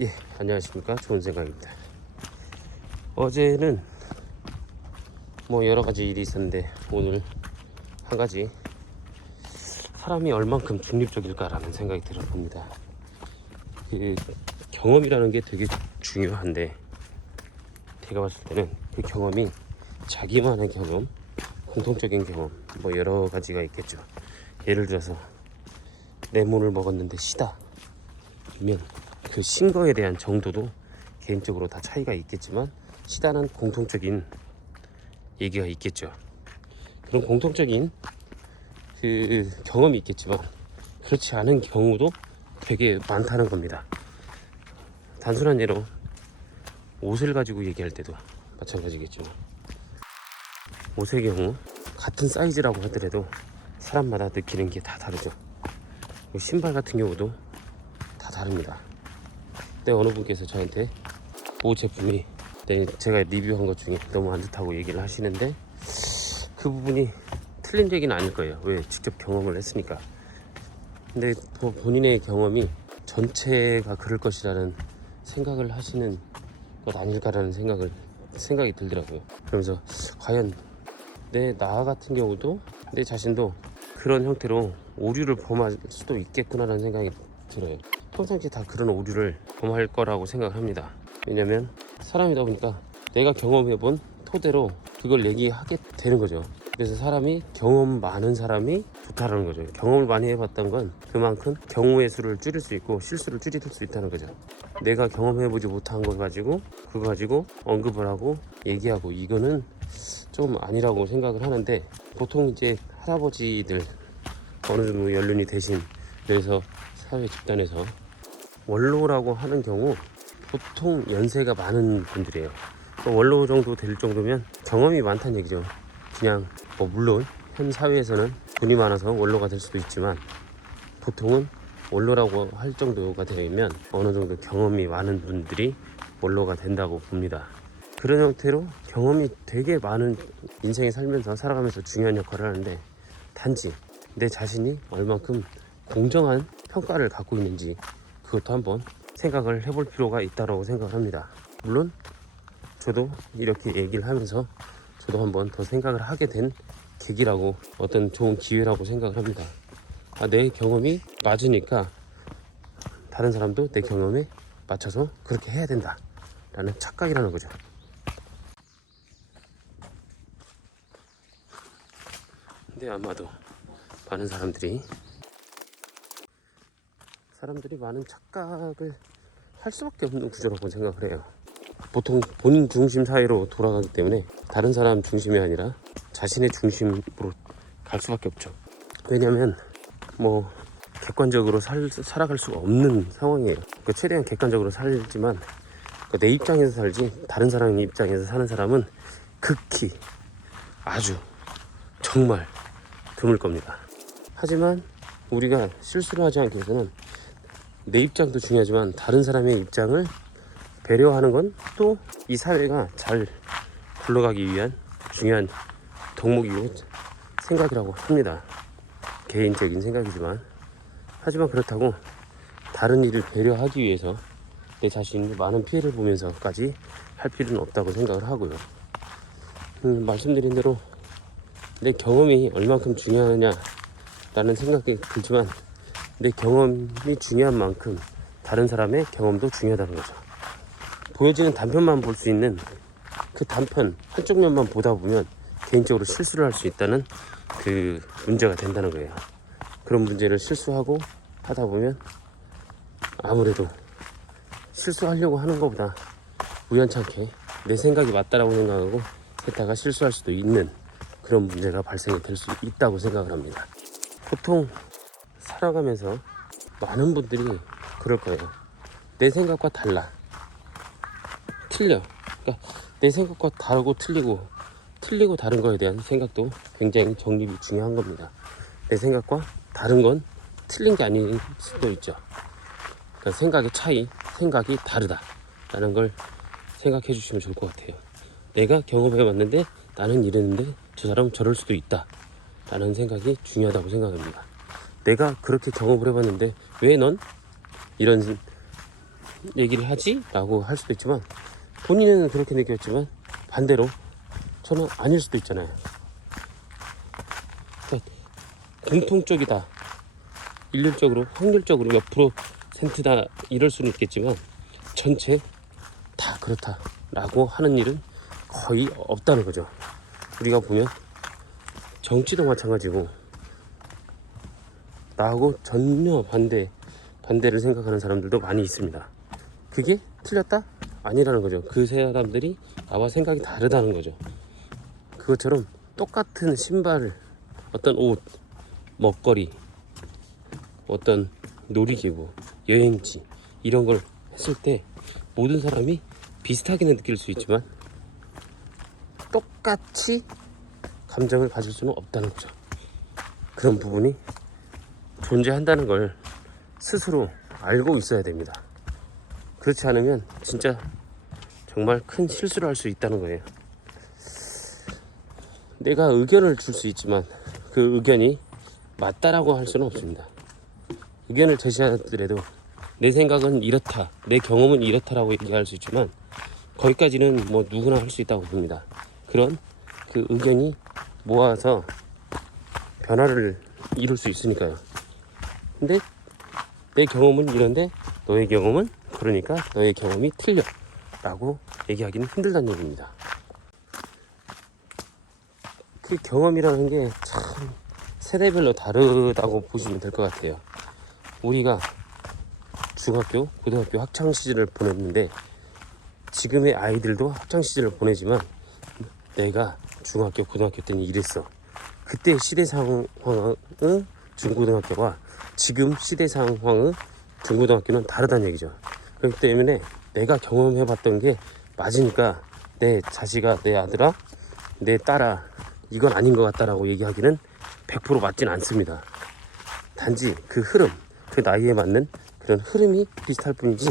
예, 안녕하십니까. 좋은 생각입니다. 어제는 뭐 여러가지 일이 있었는데 오늘 한 가지, 사람이 얼만큼 중립적일까라는 생각이 들어봅니다. 그 경험이라는 게 되게 중요한데, 제가 봤을 때는 그 경험이 자기만의 경험, 공통적인 경험, 뭐 여러 가지가 있겠죠. 예를 들어서 내 물을 먹었는데 시다 면 그 신 거에 대한 정도도 개인적으로 다 차이가 있겠지만, 시다는 공통적인 얘기가 있겠죠. 그런 공통적인 그 경험이 있겠지만, 그렇지 않은 경우도 되게 많다는 겁니다. 단순한 예로 옷을 가지고 얘기할 때도 마찬가지겠죠. 옷의 경우 같은 사이즈라고 하더라도 사람마다 느끼는 게 다 다르죠. 그리고 신발 같은 경우도 다 다릅니다. 근데 어느 분께서 저한테 옷 제품이 제가 리뷰한 것 중에 너무 안 좋다고 얘기를 하시는데, 그 부분이 틀린 얘기는 아닐 거예요. 왜? 직접 경험을 했으니까. 근데 본인의 경험이 전체가 그럴 것이라는 생각을 하시는 것 아닐까라는 생각이 들더라고요. 그러면서 과연 나 같은 경우도, 내 자신도 그런 형태로 오류를 범할 수도 있겠구나라는 생각이 들어요. 평상시에 다 그런 오류를 범할 거라고 생각을 합니다. 왜냐면 사람이다 보니까 내가 경험해본 토대로 그걸 얘기하게 되는 거죠. 그래서 사람이 경험 많은 사람이 좋다라는 거죠. 경험을 많이 해봤던 건 그만큼 경우의 수를 줄일 수 있고 실수를 줄일 수 있다는 거죠. 내가 경험해보지 못한 걸 가지고 그거 가지고 언급을 하고 얘기하고, 이거는 좀 아니라고 생각을 하는데, 보통 이제 할아버지들 어느 정도 연륜이 되신, 그래서 사회 집단에서 원로라고 하는 경우 보통 연세가 많은 분들이에요. 원로 정도 될 정도면 경험이 많다는 얘기죠. 그냥 물론 현 사회에서는 돈이 많아서 원로가 될 수도 있지만, 보통은 원로라고 할 정도가 되면 어느 정도 경험이 많은 분들이 원로가 된다고 봅니다. 그런 형태로 경험이 되게 많은 인생에 살아가면서 중요한 역할을 하는데, 단지 내 자신이 얼만큼 공정한 평가를 갖고 있는지, 그것도 한번 생각을 해볼 필요가 있다고 생각을 합니다. 물론 저도 이렇게 얘기를 하면서 저도 한번 더 생각을 하게 된 계기라고, 어떤 좋은 기회라고 생각을 합니다. 내 경험이 맞으니까 다른 사람도 내 경험에 맞춰서 그렇게 해야 된다 라는 착각이라는 거죠. 근데 아마도 많은 사람들이 많은 착각을 할 수밖에 없는 구조라고 생각을 해요. 보통 본인 중심 사회로 돌아가기 때문에 다른 사람 중심이 아니라 자신의 중심으로 갈 수밖에 없죠. 왜냐면 객관적으로 살아갈 수가 없는 상황이에요. 최대한 객관적으로 살지만, 내 입장에서 살지 다른 사람 입장에서 사는 사람은 극히, 아주 정말 드물 겁니다. 하지만 우리가 실수를 하지 않기 위해서는 내 입장도 중요하지만 다른 사람의 입장을 배려하는 건 또 이 사회가 잘 굴러가기 위한 중요한 덕목이고 생각이라고 합니다. 개인적인 생각이지만, 하지만 그렇다고 다른 이를 배려하기 위해서 내 자신이 많은 피해를 보면서까지 할 필요는 없다고 생각을 하고요. 말씀드린 대로 내 경험이 얼만큼 중요하냐라는 생각이 들지만, 내 경험이 중요한 만큼 다른 사람의 경험도 중요하다는 거죠. 보여지는 단편만 볼 수 있는 그 단편 한쪽 면만 보다 보면 개인적으로 실수를 할 수 있다는 그 문제가 된다는 거예요. 그런 문제를 실수하고 하다 보면 아무래도 실수하려고 하는 것보다 우연찮게 내 생각이 맞다라고 생각하고 했다가 실수할 수도 있는 그런 문제가 발생이 될 수 있다고 생각을 합니다. 보통 살아가면서 많은 분들이 그럴 거예요. 내 생각과 달라, 틀려. 그러니까 내 생각과 다르고 틀리고 다른 거에 대한 생각도 굉장히 정립이 중요한 겁니다. 내 생각과 다른 건 틀린 게 아닐 수도 있죠. 그러니까 생각의 차이, 생각이 다르다라는 걸 생각해 주시면 좋을 것 같아요. 내가 경험해 봤는데 나는 이랬는데 저 사람은 저럴 수도 있다 라는 생각이 중요하다고 생각합니다. 내가 그렇게 경험을 해봤는데 왜 넌 이런 얘기를 하지? 라고 할 수도 있지만 본인은 그렇게 느꼈지만 반대로 저는 아닐 수도 있잖아요. 그러니까 공통적이다, 일률적으로 확률적으로 몇 %다 이럴 수는 있겠지만 전체 다 그렇다 라고 하는 일은 거의 없다는 거죠. 우리가 보면 정치도 마찬가지고 나하고 전혀 반대를 생각하는 사람들도 많이 있습니다. 그게 틀렸다? 아니라는 거죠. 그 사람들이 나와 생각이 다르다는 거죠. 그것처럼 똑같은 신발, 어떤 옷, 먹거리, 어떤 놀이기구, 여행지 이런 걸 했을 때 모든 사람이 비슷하게는 느낄 수 있지만 똑같이 감정을 가질 수는 없다는 거죠. 그런 부분이 존재한다는 걸 스스로 알고 있어야 됩니다. 그렇지 않으면 진짜 정말 큰 실수를 할 수 있다는 거예요. 내가 의견을 줄 수 있지만 그 의견이 맞다라고 할 수는 없습니다. 의견을 제시하더라도 내 생각은 이렇다, 내 경험은 이렇다라고 얘기할 수 있지만 거기까지는 뭐 누구나 할 수 있다고 봅니다. 그런 그 의견이 모아서 변화를 이룰 수 있으니까요. 근데 내 경험은 이런데 너의 경험은 그러니까 너의 경험이 틀려 라고 얘기하기는 힘들다는 얘기입니다. 그 경험이라는 게 참 세대별로 다르다고 보시면 될 것 같아요. 우리가 중학교, 고등학교 학창 시절을 보냈는데 지금의 아이들도 학창 시절을 보내지만 내가 중학교, 고등학교 때는 이랬어. 그때 시대 상황의 중고등학교와 지금 시대 상황의 중고등학교는 다르다는 얘기죠. 그렇기 때문에 내가 경험해봤던 게 맞으니까 내 자식아, 내 아들아, 내 딸아 이건 아닌 것 같다라고 얘기하기는 100% 맞진 않습니다. 단지 그 흐름, 그 나이에 맞는 그런 흐름이 비슷할 뿐이지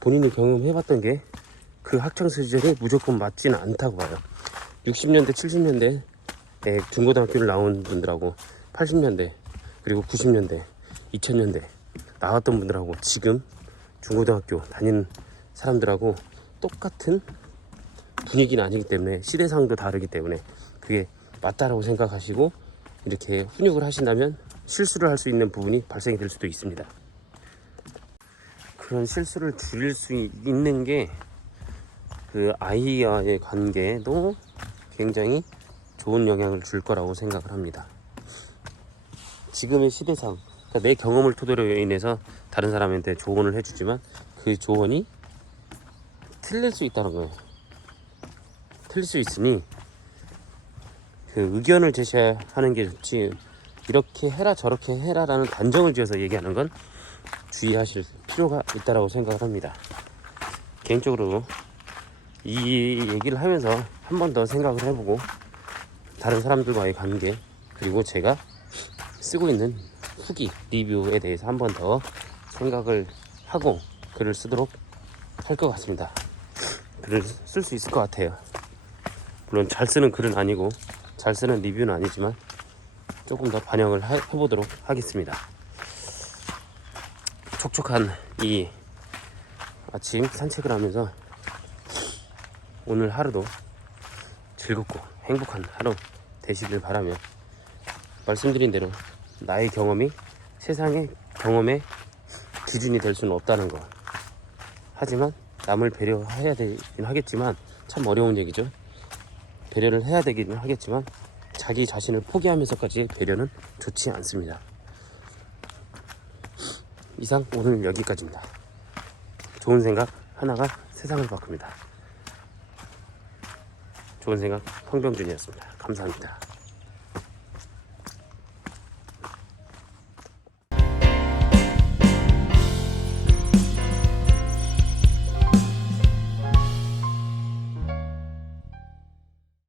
본인이 경험해봤던 게 그 학창시절에 무조건 맞지는 않다고 봐요. 60년대, 70년대 중고등학교를 나온 분들하고 80년대 그리고 90년대, 2000년대 나왔던 분들하고 지금 중고등학교 다니는 사람들하고 똑같은 분위기는 아니기 때문에 시대상도 다르기 때문에 그게 맞다라고 생각하시고 이렇게 훈육을 하신다면 실수를 할 수 있는 부분이 발생이 될 수도 있습니다. 그런 실수를 줄일 수 있는 게 그 아이와의 관계에도 굉장히 좋은 영향을 줄 거라고 생각을 합니다. 지금의 시대상, 그러니까 내 경험을 토대로 인해서 다른 사람한테 조언을 해주지만 그 조언이 틀릴 수 있다는 거예요. 틀릴 수 있으니 그 의견을 제시하는 게 좋지 이렇게 해라 저렇게 해라 라는 단정을 지어서 얘기하는 건 주의하실 필요가 있다고 생각을 합니다. 개인적으로 이 얘기를 하면서 한 번 더 생각을 해보고 다른 사람들과의 관계 그리고 제가 쓰고 있는 후기 리뷰에 대해서 한 번 더 생각을 하고 글을 쓰도록 할 것 같습니다. 글을 쓸 수 있을 것 같아요. 물론 잘 쓰는 글은 아니고 잘 쓰는 리뷰는 아니지만 조금 더 반영을 해보도록 하겠습니다. 촉촉한 이 아침 산책을 하면서 오늘 하루도 즐겁고 행복한 하루 되시길 바라며 말씀드린 대로 나의 경험이 세상의 경험의 기준이 될 수는 없다는 거. 하지만 남을 배려해야 되긴 하겠지만 참 어려운 얘기죠. 배려를 해야 되긴 하겠지만 자기 자신을 포기하면서까지 배려는 좋지 않습니다. 이상 오늘 여기까지입니다. 좋은 생각 하나가 세상을 바꿉니다. 좋은 생각 황병준이었습니다. 감사합니다.